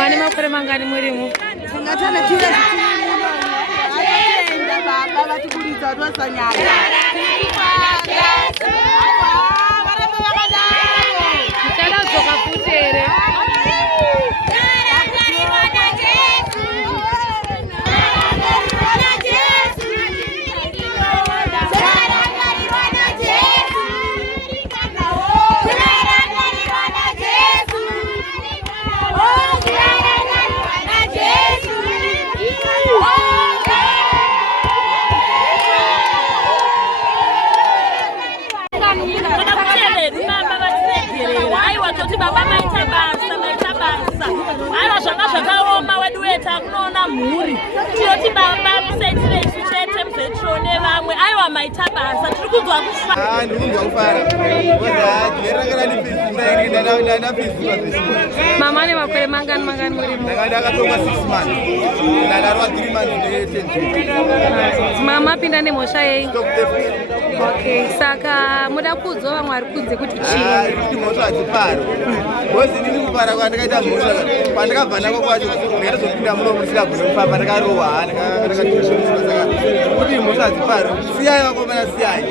Mane makore mangani murimo? Tingatana tiwe muno. Atienda baba vatikuridza twasanyaka. Muchadzoka futi here. Baba maita basa. Aiwa zvakaoma wedu wetakunoona mhuri. Tinoti baba musaitire isu chete muzvetione vamwe. Aiwa maita basa. Tiri kunzwa kufara. Ndikunzwa kufara. Mama ne makore mangani murimo? Ndakatongwa 6 months. Ndadarwa 3 months ne10. Mama pinda nemhosva yei? Stop theft. Okay, saka muda kuudzwa vamwe vari kunze kuti chii? Kuti mhosva hadziparo. Bozi ndiri kupara kwandakaita mhosva. Pandakabva nako kwacho ndakazopinda muno musingagoni kufamba ndakarohwa. Ndakatishomisa saka kuti mhosva hadziparo. Siyai vakomana siyai.